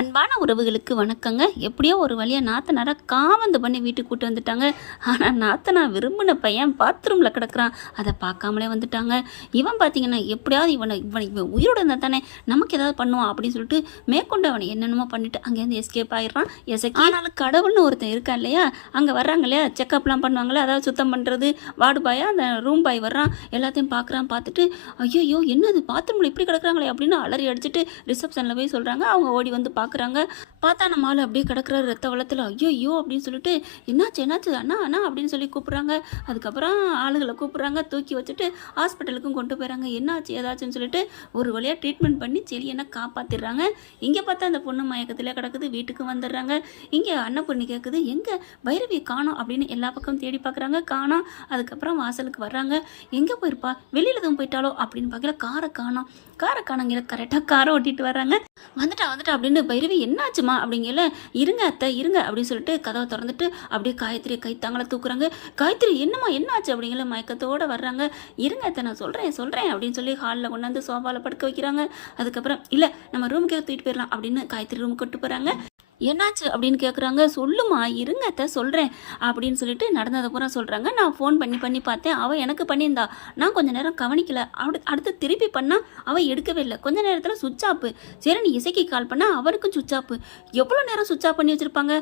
அன்பான உறவுகளுக்கு வணக்கங்க. எப்படியோ ஒரு வழியாக நாத்தனாரை காமந்து பண்ணி வீட்டுக்கு கூட்டு வந்துட்டாங்க. ஆனால் நாத்தனா விரும்பின பையன் பாத்ரூமில் கிடக்குறான். அதை பார்க்காமலே வந்துட்டாங்க. இவன் பார்த்தீங்கன்னா எப்படியாவது இவனை இவனை இவன் உயிரோட இருந்தால் தானே நமக்கு ஏதாவது பண்ணுவான் அப்படின்னு சொல்லிட்டு மேற்கொண்டு அவனை என்னென்னமோ பண்ணிட்டு அங்கேருந்து எஸ்கேப் ஆயிடுறான். எசக்கி. ஆனாலும் கடவுள்னு ஒருத்தன் இருக்கான் இல்லையா? அங்கே வர்றாங்க இல்லையா? செக்கப்லாம் பண்ணுவாங்களே? அதாவது சுத்தம் பண்ணுறது வார்டு பாயா அந்த ரூம் பாய் வர்றான். எல்லாத்தையும் பார்க்குறான் பார்த்துட்டு ஐயோ என்னது? பாத்ரூமில் இப்படி கிடக்குறாங்களே அப்படின்னு அலறி அடிச்சுட்டு ரிசப்ஷனில் போய் சொல்கிறாங்க அவங்க ஓடி வந்து பார்க்குறாங்க பார்த்தா நம்ம ஆள் அப்படியே கிடக்கிற ரத்த வளத்தில். ஐயோ அப்படின்னு சொல்லிட்டு என்னாச்சு என்னாச்சு? அண்ணா அண்ணா அப்படின்னு சொல்லி கூப்பிட்றாங்க. அதுக்கப்புறம் ஆளுகளை கூப்பிட்றாங்க. தூக்கி வச்சுட்டு ஹாஸ்பிட்டலுக்கும் கொண்டு போயிறாங்க. என்னாச்சு? ஏதாச்சுன்னு சொல்லிட்டு ஒரு வழியாக ட்ரீட்மெண்ட் பண்ணி செலியனை காப்பாற்றிடுறாங்க இங்கே பார்த்தா அந்த பொண்ணு மயக்கத்தில் கிடக்குது. வீட்டுக்கு வந்துடுறாங்க. இங்கே அண்ணன் பொண்ணு கேட்குது எங்கே? பைரவி காணோம் அப்படின்னு எல்லா பக்கம் தேடி பார்க்குறாங்க காணோம். அதுக்கப்புறம் வாசலுக்கு வர்றாங்க. எங்கே போயிருப்பா? வெளியில் எதுவும் போயிட்டாலோ அப்படின்னு பார்க்கல. காரை காணோம். காரை காணங்கிற கரெக்டாக காரை ஓட்டிட்டு வர்றாங்க. வந்துட்டா வந்துட்டா அப்படின்னு பைரவி என்னாச்சுமா அப்படிங்கல இருங்க அத்தை இருங்க அப்படின்னு சொல்லிட்டு கதவை திறந்துட்டு அப்படியே காயத்ரி கைத்தாங்களை தூக்குறாங்க. காயத்ரி என்னம்மா? என்னாச்சு? அப்படிங்கிற மயக்கத்தோடு வர்றாங்க. இருங்க அத்தை நான் சொல்கிறேன் சொல்கிறேன் அப்படின்னு சொல்லி ஹாலில் கொண்டாந்து சோஃபாவில் படுக்க வைக்கிறாங்க. அதுக்கப்புறம் இல்லை நம்ம ரூமுக்கே தூக்கிட்டு போயிடலாம் அப்படின்னு காயத்ரி ரூமுக்கு கொண்டு போகிறாங்க என்னாச்சு அப்படின்னு கேட்குறாங்க சொல்லுமா இருங்க அத்தை சொல்கிறேன் அப்படின்னு சொல்லிட்டு நடந்ததை பூரா சொல்கிறாங்க நான் ஃபோன் பண்ணி பண்ணி பார்த்தேன். அவள் எனக்கு பண்ணியிருந்தா. நான் கொஞ்சம் நேரம் கவனிக்கல. அடு அடுத்து திருப்பி பண்ணால் அவள் எடுக்கவே இல்லை. கொஞ்ச நேரத்தில் சுவிட்ச் ஆப்பு சரி நீ இசைக்கு கால் பண்ணால் அவருக்கும் சுவிட்ச் ஆப்பு எவ்வளோ நேரம் சுவிட்ச் ஆஃப் பண்ணி வச்சுருப்பாங்க?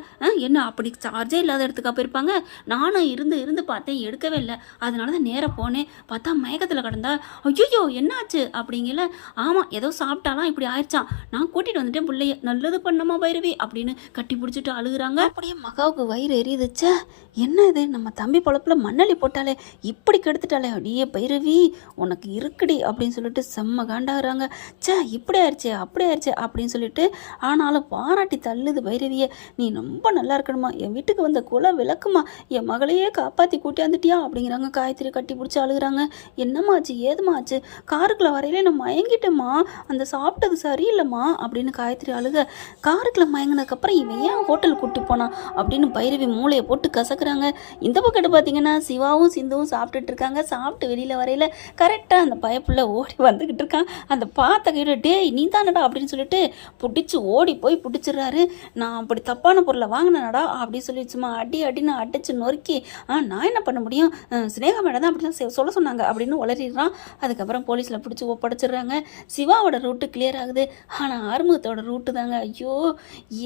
என்ன அப்படி சார்ஜே இல்லாத இடத்துக்கா போயிருப்பாங்க? நானும் இருந்து இருந்து பார்த்தேன். எடுக்கவே இல்லை. அதனால தான் நேராக போனேன். பார்த்தா மயக்கத்தில் கிடந்தா ஐயோ என்னாச்சு? அப்படிங்கல. ஆமாம் ஏதோ சாப்பிட்டாலாம் இப்படி ஆயிடுச்சான் நான் கூட்டிகிட்டு வந்துட்டேன் பிள்ளைய. நல்லது பண்ணமா பைரவி. அப்படின்னு கட்டி பிடிச்சிட்டு அழுகுறாங்க. அப்படியே மகாவுக்கு வயிறு எரியுதுச்சா. என்ன இது? நம்ம தம்பி பொழப்புல மண்ணள்ளி போட்டாலே இப்படி கெடுத்துட்டாலே அப்படியே பைரவி உனக்கு இருக்குடி அப்படின்னு சொல்லிட்டு செம்ம காண்டாகிறாங்க. ச்சே இப்படி ஆயிடுச்சே அப்படி ஆயிடுச்சே அப்படின்னு சொல்லிட்டு ஆனாலும் பாராட்டி தள்ளுது பைரவியை. நீ ரொம்ப நல்லா இருக்கணுமா? என் வீட்டுக்கு வந்த குல விளக்குமா? என் மகளையே காப்பாற்றி கூட்டியாந்துட்டியா அப்படிங்கிறாங்க. காயத்ரி கட்டி பிடிச்சி அழுகுறாங்க. என்னம்மா ஆச்சு? ஏதும்மா ஆச்சு? காருக்குள்ள வரையிலே நான் மயங்கிட்டேம்மா. அந்த சாப்பிட்டது சரியில்லைம்மா அப்படின்னு காயத்ரி அழுக. காருக்குள்ள அதுக்கப்புறம் இவன் ஏன் ஹோட்டல் கூட்டி போனான் அப்படின்னு பைரவி மூளையை போட்டு கசக்குறாங்க. இந்த பக்கத்து பார்த்தீங்கன்னா சிவாவும் சிந்துவும் சாப்பிட்டுட்டு இருக்காங்க. சாப்பிட்டு வெளியில் வரையில கரெக்டாக அந்த பயப்புள்ள ஓடி வந்துக்கிட்டு இருக்கான். அந்த பார்த்த கையோட டேய் நீ தானடா? அப்படின்னு சொல்லிட்டு பிடிச்சி ஓடி போய் பிடிச்சிடுறாரு. நான் அப்படி தப்பான பொருளை வாங்கினடா அப்படின்னு சொல்லி சும்மா அடி அடின்னு அடிச்சு நொறுக்கி ஆ நான் என்ன பண்ண முடியும்? ஸ்னேகா சினேகா மேடம் தான் அப்படி தான் சொல்ல சொன்னாங்க அப்படின்னு உளறிடுறான். அதுக்கப்புறம் போலீஸில் பிடிச்சி ஒப்படைச்சிடுறாங்க சிவாவோட ரூட்டு கிளியர் ஆகுது. ஆனால் ஆறுமுகத்தோட ரூட்டு தாங்க. ஐயோ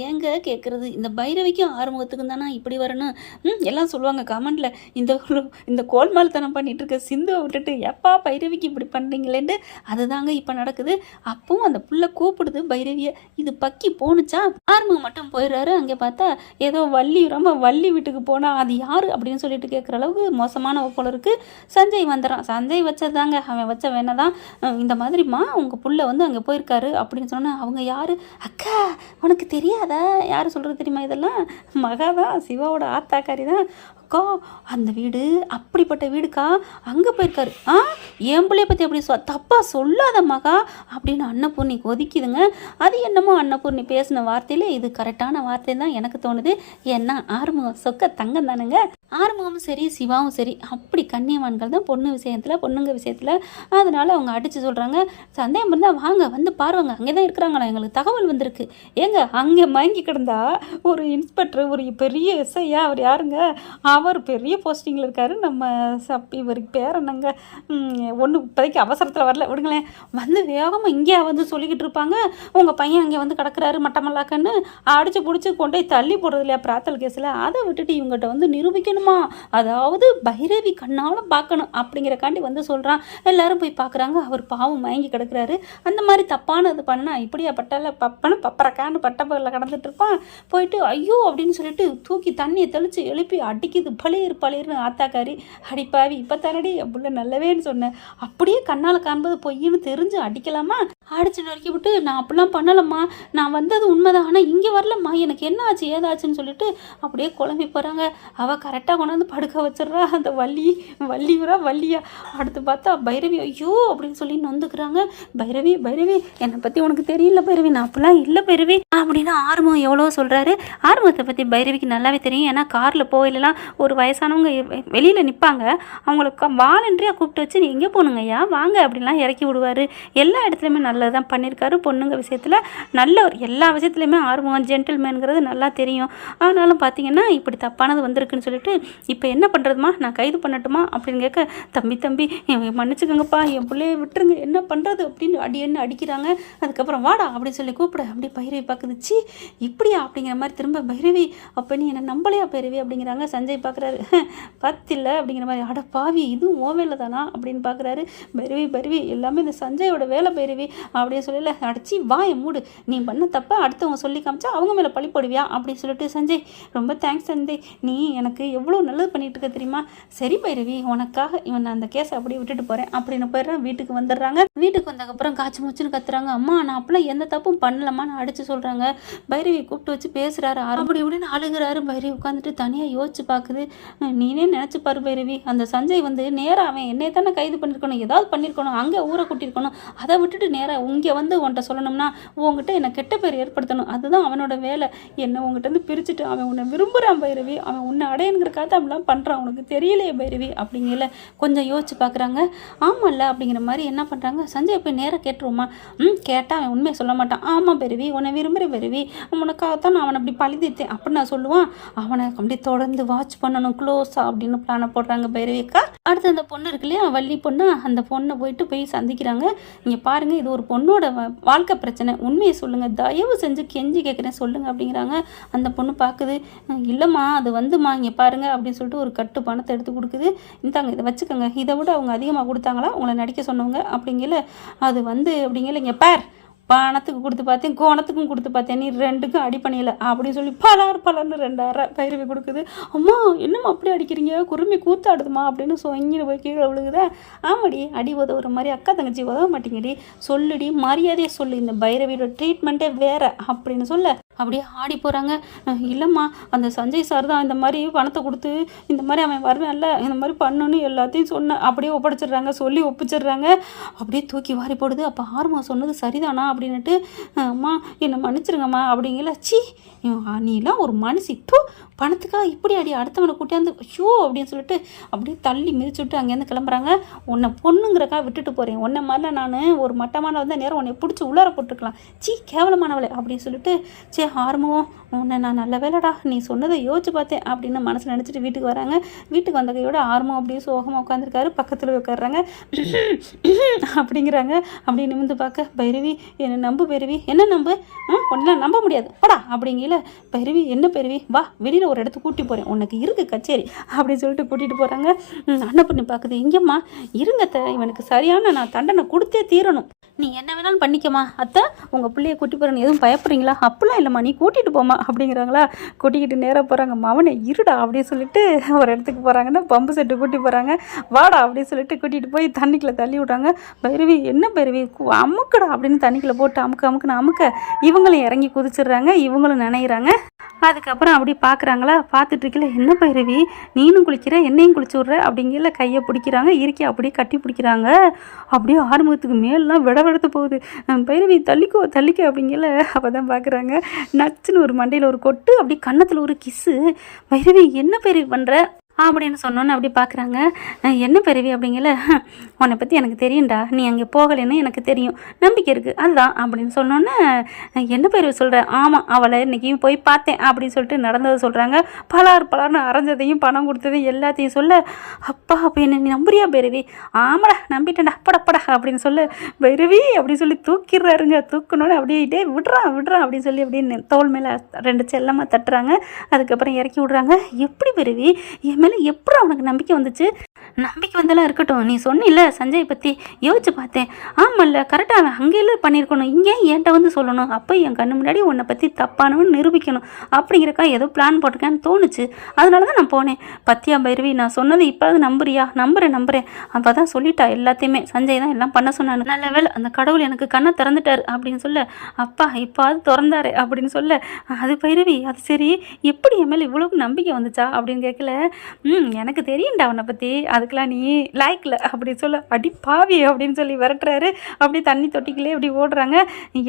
ஏங்க கேட்குறது இந்த பைரவிக்கும் ஆறுமுகத்துக்கும் தானே இப்படி வரணும்? ம் எல்லாம் சொல்லுவாங்க கமெண்டில். இந்த இந்த கோல்மால்தனம் பண்ணிட்டு இருக்க சிந்துவை விட்டுட்டு எப்பா பைரவிக்கு இப்படி பண்ணுறீங்களேன்ட்டு அதுதாங்க இப்போ நடக்குது. அப்பவும் அந்த புள்ள கூப்பிடுது பைரவியை இது பக்கி போணுச்சா? ஆறுமுகம் மட்டும் போயிடுறாரு. அங்கே பார்த்தா ஏதோ வள்ளி ரொம்ப வள்ளி வீட்டுக்கு போனால் அது யார் அப்படின்னு சொல்லிட்டு கேட்குற அளவுக்கு மோசமான போல இருக்குது சஞ்சய் வந்துடுறான் சஞ்சய் வச்சதாங்க அவன் வச்ச வேணதான் இந்த மாதிரிம்மா உங்கள் புள்ள வந்து அங்கே போயிருக்காரு அப்படின்னு சொன்னால் அவங்க யார்? அக்கா உனக்கு தெரியாதா? யார் சொல்கிறது தெரியுமா இதெல்லாம்? மகா தான் சிவாவோட ஆத்தாக்காரி தான். அக்கா அந்த வீடு அப்படிப்பட்ட வீடுக்கா? அங்கே போயிருக்காரு. ஆ? என் பிள்ளைய பற்றி அப்படி சொ தப்பாக சொல்லாத மகா அப்படின்னு அன்னபூர்ணி கொதிக்குதுங்க. அது என்னமோ அன்னபூர்ணி பேசின வார்த்தையில் இது கரெக்டான வார்த்தை தான் எனக்கு தோணுது. ஏன்னா ஆறுமுகம் சொக்க தங்கம் தானுங்க. ஆறுமுகமும் சரி சிவாவும் சரி அப்படி கண்ணியவான்கள் தான் பொண்ணு விஷயத்தில் பொண்ணுங்க விஷயத்தில். அதனால் அவங்க அடித்து சொல்கிறாங்க சந்தேகம் இருந்தால் வாங்க வந்து பாருவாங்க. அங்கே தான் இருக்கிறாங்களா? எங்களுக்கு தகவல் வந்திருக்கு. ஏங்க அங்கே மயங்கி கிடந்தா ஒரு இன்ஸ்பெக்டர் ஒரு பெரிய எஸ்ஐயா அவர் யாருங்க? அவர் பெரிய போஸ்டிங்கில் இருக்கார். நம்ம சப் இவருக்கு பேர் என்னங்க? ஒன்று இப்போதைக்கு அவசரத்தில் வரல. விடுங்களேன். வந்து வேகமாக இங்கே வந்து சொல்லிக்கிட்டு இருப்பாங்க. உங்கள் பையன் அங்கே வந்து கிடக்குறாரு மட்டமல்லாக்கன்னு அடித்து பிடிச்சி கொண்டு போய் தள்ளி போடுறது இல்லையா பிராத்தல் கேஸில்? அதை விட்டுட்டு இவங்ககிட்ட வந்து நிரூபிக்கணுமா? அதாவது பைரவி கண்ணால் பார்க்கணும் அப்படிங்கிறக்காண்டி வந்து சொல்கிறான் எல்லாரும் போய் பார்க்குறாங்க. அவர் பாவம் மயங்கி கிடக்குறாரு. அந்த மாதிரி தப்பான இது பண்ணா இப்படியா பட்டல பப்பன பப்பரக்கான்னு பட்டப்பகலில் கடந்துட்டு இருப்பான். போயிட்டு ஐயோ அப்படின்னு சொல்லிட்டு தூக்கி தண்ணியை தெளித்து எழுப்பி அடிக்குது. பளிர் பளிர்னு ஆத்தாக்காரி அடிப்பாவி இப்போ தானடி என் நல்லவேன்னு சொன்னேன். அப்படியே கண்ணால் காண்பது பொய்ன்னு தெரிஞ்சு அடிக்கலாமா? அடிச்சு நறுக்கி விட்டு நான் அப்படிலாம் பண்ணலம்மா. நான் வந்தது உண்மைதான். ஆனால் இங்கே வரலம்மா. எனக்கு என்ன ஆச்சு ஏதாச்சுன்னு சொல்லிட்டு அப்படியே குழம்பி போகிறாங்க அவள் கரெக்டாக கொண்டாந்து படுக்க வச்சிடுறா. அந்த வள்ளி வள்ளிவரா வள்ளியா. அடுத்து பார்த்தா பைரவி ஐயோ அப்படின்னு சொல்லி நொந்துக்கிறாங்க. பைரவி பைரவி என்னை பற்றி உனக்கு தெரியல பைரவி. நான் அப்படிலாம் இல்லை பைரவி. அப்படின்னு ஆர்வம் எவ்வளோ சொல்கிறாரு ஆர்வத்தை பற்றி பைரவிக்கு நல்லாவே தெரியும். ஏன்னா காரில் போயிலலாம் ஒரு வயசானவங்க வெளியில் நிற்பாங்க அவங்களுக்கு வாலண்டரியாக கூப்பிட்டு வச்சு நீ எங்கே போகணுங்க ஐயா வாங்க அப்படின்லாம் இறக்கி விடுவார். எல்லா இடத்துலையுமே நல்லதான் நல்லது தான் பண்ணியிருக்காரு பொண்ணுங்க விஷயத்தில் நல்ல ஒரு எல்லா விஷயத்துலையுமே ஆர்வம் ஜென்டில்மேனுங்கிறது நல்லா தெரியும். ஆனாலும் பார்த்தீங்கன்னா இப்படி தப்பானது வந்திருக்குன்னு சொல்லிட்டு இப்போ என்ன பண்ணுறதுமா நான் கைது பண்ணட்டுமா? அப்படின்னு கேட்க தம்பி தம்பி மன்னிச்சுக்கோங்கப்பா என் பிள்ளைய விட்டுருங்க. என்ன பண்ணுறது அப்படின்னு அடி என்ன அடிக்கிறாங்க. அதுக்கப்புறம் வாடா அப்படின்னு சொல்லி கூப்பிட. அப்படி பைரவி பார்க்குதுச்சு இப்படியா? அப்படிங்கிற மாதிரி திரும்ப பைரவி அப்போ நீ என்ன நம்பலையா பைரவி? அப்படிங்கிறாங்க. சஞ்சய் பார்க்குறாரு பத்தில்ல அப்படிங்கிற மாதிரி அட பாவி இதுவும் ஓ வேலை தானா அப்படின்னு பார்க்குறாரு பைரவி பைரவி எல்லாமே இந்த சஞ்சயோட வேலை பைரவி அப்படின்னு சொல்லல. அடிச்சு வாயை மூடு. நீ பண்ண தப்ப அடுத்தவங்க சொல்லி காமிச்சா அவங்க மேலே பழி போடுவியா? அப்படின்னு சொல்லிட்டு சஞ்சய் ரொம்ப தேங்க்ஸ் சஞ்சய். நீ எனக்கு எவ்வளோ நல்லது பண்ணிட்டு இருக்க தெரியுமா? சரி பைரவி உனக்காக இவன் அந்த கேஸை அப்படியே விட்டுட்டு போகிறேன் அப்படின்னு போயிடுறேன் வீட்டுக்கு வந்துடுறாங்க. வீட்டுக்கு வந்ததுக்கப்புறம் காய்ச்சி மூச்சுன்னு கத்துறாங்க. அம்மா நான் அப்பெல்லாம் எந்த தப்பும் பண்ணலம்மா நான் அடிச்சு சொல்கிறாங்க பைரவி கூப்பிட்டு வச்சு பேசுகிறாரு அப்படி இப்படின்னு அழுகிறாரு. பைரவி உட்காந்துட்டு தனியாக யோசிச்சு பார்க்குது நீனே நினச்சி பாரு பைரவி அந்த சஞ்சய் வந்து நேராக அவன் என்னை தானே கைது பண்ணியிருக்கணும் ஏதாவது பண்ணியிருக்கணும் அங்கே ஊரை கூட்டியிருக்கணும் அதை விட்டுட்டு நேராக இங்கே வந்து உன்கிட்ட சொல்லணும்னா உங்ககிட்ட என்னை கெட்ட பேர் ஏற்படுத்தணும் அதுதான் அவனோட வேலை. என்ன உங்ககிட்டருந்து பிரிச்சுட்டு அவன் உன்னை விரும்புகிறான் பைரவி அவன் உன்னை அடையணுங்கிறக்காக அவன்லாம் பண்ணுறான் உனக்கு தெரியலையே பைரவி அப்படிங்கல கொஞ்சம் யோசிச்சு பார்க்குறாங்க ஆமாம்ல அப்படிங்கிற மாதிரி என்ன பண்ணுறாங்க சஞ்சய் போய் நேராக கேட்டுருவோமா ம் கேட்டால் அவன் உண்மையை சொல்ல மாட்டான். ஆமாம் பெருவி உன்னை விரும்புகிற பெருவி உனக்காகத்தான் நான் அவனை அப்படி பழுதித்தேன் அப்படின்னு நான் சொல்லுவான். அவனை அப்படியே தொடர்ந்து வாட்ச் பண்ணணும் க்ளோஸா அப்படின்னு பிளானை போடுறாங்க பைரவிக்கா. அடுத்து அந்த பொண்ணு இருக்கு இல்லையா வள்ளி பொண்ணு அந்த பொண்ணை போயிட்டு போய் சந்திக்கிறாங்க. இங்கே பாருங்கள் இது ஒரு பொண்ணோட வாழ்க்கை பிரச்சனை. உண்மையை சொல்லுங்கள் தயவு செஞ்சு கெஞ்சி கேட்குறேன் சொல்லுங்கள் அப்படிங்கிறாங்க. அந்த பொண்ணு பார்க்குது இல்லைம்மா அது வந்துமா இங்கே பாருங்க அப்படின்னு சொல்லிட்டு ஒரு கட்டு பணத்தை எடுத்து கொடுக்குது. இந்தாங்க இதை வச்சுக்கோங்க. இதை விட அவங்க அதிகமாக கொடுத்தாங்களா? உங்களை நடிக்க சொன்னவங்க அப்படிங்கல அது வந்து அப்படிங்கல இங்கே பேர் பானத்துக்கு கொடுத்து பார்த்தேன் கோணத்துக்கும் கொடுத்து பார்த்தேன். நீ ரெண்டுக்கும் அடி பண்ணியல அப்படின்னு சொல்லி பலார் பலர்னு ரெண்டாயிரம் பயிரவி கொடுக்குது. அம்மா என்னம்மா அப்படி அடிக்கிறீங்க? குருமி கூத்தாடுதுமா அப்படின்னு சொங்கின்னு போய் கீழே விழுகுதா. ஆமாடி அடி உதவுற மாதிரி அக்கா தங்கச்சி உதவ மாட்டேங்கடி சொல்லுடி மரியாதையை சொல்லு இந்த பைரவியோட ட்ரீட்மெண்ட்டே வேற அப்படின்னு சொல்ல. அப்படியே ஆடி போகிறாங்க இல்லைம்மா அந்த சஞ்சய் சார் தான் இந்த மாதிரி பணத்தை கொடுத்து இந்த மாதிரி அவன் வருவேன்ல இந்த மாதிரி பண்ணணும்னு எல்லாத்தையும் சொன்ன அப்படியே ஒப்படைச்சிடுறாங்க சொல்லி ஒப்பிச்சிடுறாங்க. அப்படியே தூக்கி வாரி போடுது. அப்போ ஆர்மா சொன்னது சரிதானா அப்படின்னுட்டு அம்மா என்னை மன்னிச்சிருங்கம்மா அப்படிங்கல. சி நீலாம் ஒரு மனுஷி. தூ பணத்துக்காக இப்படி அடி அடுத்தவனை கூட்டியாந்து ஷோ அப்படின்னு சொல்லிட்டு அப்படியே தள்ளி மிதிச்சு விட்டு அங்கேருந்து கிளம்புறாங்க. உன்னை பொண்ணுங்கிறக்கா விட்டுட்டு போகிறேன் உன்னை மாதிரிலாம் நான் ஒரு மட்டமான வந்தால் நேரம் உன்னை பிடிச்சி உள்ளார போட்டுருக்கலாம் சீ கேவலமானவளை அப்படின்னு சொல்லிட்டு சே ஆர்மவம் உன்னை நான் நல்ல வேலைடா நீ சொன்னதை யோசிச்சு பார்த்தேன் அப்படின்னு மனசில் நினச்சிட்டு வீட்டுக்கு வராங்க. வீட்டுக்கு வந்த கையோட ஆர்மம் அப்படியே சோகமாக உட்காந்துருக்காரு பக்கத்தில் உட்காடுறாங்க அப்படிங்கிறாங்க. அப்படியே நிமிந்து பார்க்க பைரவி என்னை நம்பு பைரவி. என்ன நம்பு? ஒன்றெல்லாம் நம்ப முடியாது. போடா அப்படிங்கல. பைரவி என்ன பைரவி? வா வெளியில் ஒரு இடத்துக்கு கூட்டி போகிறேன் உனக்கு இருக்கு கச்சேரி. அப்படின்னு சொல்லிட்டு கூட்டிகிட்டு போகிறாங்க அன்னப்பண்ணி பார்க்குது. எங்கேம்மா? இருங்க இவனுக்கு சரியான நான் தண்டனை கொடுத்தே தீரணும். நீ என்ன வேணாலும் பண்ணிக்கம்மா. அத்தை உங்கள் பிள்ளைய கூட்டி போகிறேன் எதுவும் பயப்படுறீங்களா? அப்படிலாம் இல்லைம்மா நீ கூட்டிகிட்டு போமா அப்படிங்கிறாங்களா? கூட்டிக்கிட்டு நேராக போகிறாங்க மவனை இருடா அப்படின்னு சொல்லிட்டு ஒரு இடத்துக்கு போகிறாங்கன்னா பம்பு செட்டு கூட்டி போகிறாங்க வாடா அப்படின்னு சொல்லிட்டு கூட்டிகிட்டு போய் தண்ணிக்குள்ளே தள்ளி விட்றாங்க பைரவி என்ன பைரவி? கு- அமுக்குடா அப்படின்னு தண்ணிக்குள்ளே போட்டு அமுக்க அமுக்குன்னு அமுக்க இவங்களும் இறங்கி குதிச்சிடுறாங்க இவங்களும் நினைக்கிறாங்க அதுக்கப்புறம் அப்படி பார்க்குறாங்களா பார்த்துட்டு என்ன பைரவி நீனும் குளிக்கிற என்னையும் குளிச்சு விட்ற அப்படிங்கிற கையை பிடிக்கிறாங்க. இறுக்கி அப்படியே கட்டி பிடிக்கிறாங்க. அப்படியே ஆறுமுகத்துக்கு மேலாம் விட விடத்து போகுது. பைரவி தள்ளிக்கோ தள்ளிக்கோ அப்படிங்கல அப்போ தான் பார்க்குறாங்க நச்சுன்னு ஒரு மண்டையில் ஒரு கொட்டு அப்படியே கன்னத்தில் ஒரு கிஸ்ஸு பைரவி என்ன பைரவி பண்ணுற அப்படின்னு சொன்னோன்னு அப்படி பார்க்குறாங்க என்ன பிறவி அப்படிங்கல? உன்னை பற்றி எனக்கு தெரியும்டா. நீ அங்கே போகலைன்னு எனக்கு தெரியும். நம்பிக்கை இருக்குது அதுதான் அப்படின்னு சொன்னோன்னே என்ன பிறவி சொல்கிற ஆமாம் அவளை இன்றைக்கி போய் பார்த்தேன் அப்படின்னு சொல்லிட்டு நடந்ததை சொல்கிறாங்க பலார் பலார்னு அரைஞ்சதையும் பணம் கொடுத்ததையும் எல்லாத்தையும் சொல்ல அப்பா அப்போ என்ன நீ நம்புறியா பெருவி ஆமாடா நம்பிட்டேன்டா. அப்படப்படா அப்படின்னு சொல்ல பெருவி அப்படின்னு சொல்லி தூக்கிடுறாருங்க. தூக்கணுன்னு அப்படியே டே விடுறான் அப்படின்னு சொல்லி அப்படியே தோல் மேலே ரெண்டு செல்லமாக தட்டுறாங்க. அதுக்கப்புறம் இறக்கி விட்றாங்க. எப்படி பெருவி என் மேலே எப்படி அவனுக்கு நம்பிக்கை வந்துச்சு? நம்பிக்கை வந்தெல்லாம் இருக்கட்டும். நீ சொன்னில்ல சஞ்சய் பற்றி யோசிச்சு பார்த்தேன். ஆமாம்ல கரெக்டாக அவன் அங்கேயில் பண்ணியிருக்கணும். இங்கே என்கிட்ட வந்து சொல்லணும்? அப்போ என் கண்ணு முன்னாடி உன்னை பற்றி தப்பானவன் நிரூபிக்கணும். அப்படிங்கிறக்கா ஏதோ பிளான் போட்டிருக்கேன்னு தோணுச்சு. அதனால தான் நான் போனேன். பத்தியா பைரவி நான் சொன்னது இப்போது நம்புறியா? நம்புறேன் நம்புறேன். அப்போ தான் சொல்லிட்டா எல்லாத்தையுமே. சஞ்சய் தான் எல்லாம் பண்ண சொன்னானு. நல்ல வேளை அந்த கடவுள் எனக்கு கண்ணை திறந்துட்டார் அப்படின்னு சொல்ல அப்பா இப்போது திறந்தாரு அப்படின்னு சொல்ல அது பைரவி அது சரி. எப்படி என் மேலே இவ்வளோக்கு நம்பிக்கை வந்துச்சா அப்படின்னு கேட்கல. ம் எனக்கு தெரியும்டா அவனை பற்றி அது அதுக்கெலாம் நீ லைக்கில் அப்படி சொல்ல. அடி பாவி அப்படின்னு சொல்லி விரட்டுறாரு. அப்படி தண்ணி தொட்டிக்கிலே இப்படி ஓடுறாங்க.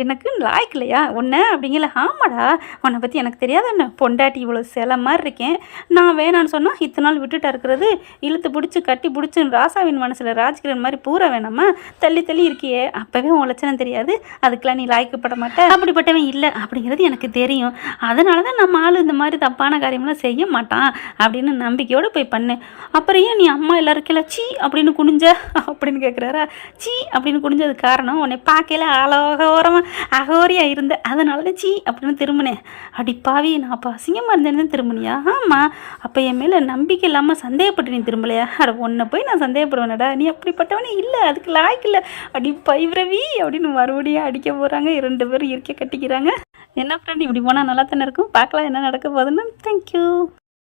எனக்கு லாய்க்கலையா ஒன்று அப்படிங்கல ஆமாடா. உன்னை பற்றி எனக்கு தெரியாது என்ன பொண்டாட்டி இவ்வளோ சிலை மாதிரி இருக்கேன். நான் வேணான்னு சொன்னால் இத்தனை நாள் விட்டுட்டா இருக்கிறது. இழுத்து பிடிச்சி கட்டி பிடிச்சி ராசாவின் மனசில் ராஜ்கிரன் மாதிரி பூரா வேணாமா? தள்ளி தள்ளி இருக்கியே. அப்போவே உன் லட்சணம் தெரியாது. அதுக்கெல்லாம் நீ லாய்க்கப்பட மாட்டேன் அப்படிப்பட்டவன் இல்லை. அப்படிங்கிறது எனக்கு தெரியும். அதனால தான் நம்ம ஆள் இந்த மாதிரி தப்பான காரியம்லாம் செய்ய மாட்டான் அப்படின்னு நம்பிக்கையோடு போய் பண்ணு. அப்புறம் ஏன் நீ அம்மா நல்லா இருக்கல சீ அப்படின்னு குனிஞ்ச அப்படின்னு கேட்குறாரா சீ அப்படின்னு குனிஞ்சது காரணம் உன்னை பார்க்கல அழகோரமாக அகோரியாக இருந்த அதனால தான் சீ அப்படின்னு திரும்பினேன் அடி பாவி நான் அப்போ அசிங்கமாக இருந்தேன்னு திரும்பினியா? ஆமாம் அப்போ என் மேலே நம்பிக்கை இல்லாமல் சந்தேகப்பட்டு நீ திரும்பலையா? அட உன்னை போய் நான் சந்தேகப்படுவேனடா. நீ அப்படிப்பட்டவனே இல்லை அதுக்கு லாய்க்கு இல்லை. அடி அப்படின்னு மறுபடியும் அடிக்க போகிறாங்க இரண்டு பேரும் இருக்க கட்டிக்கிறாங்க. என்ன ஃப்ரெண்ட் இப்படி போனால் நல்லா தானே இருக்கும்? பார்க்கலாம் என்ன நடக்க போகுதுன்னு. தேங்க்யூ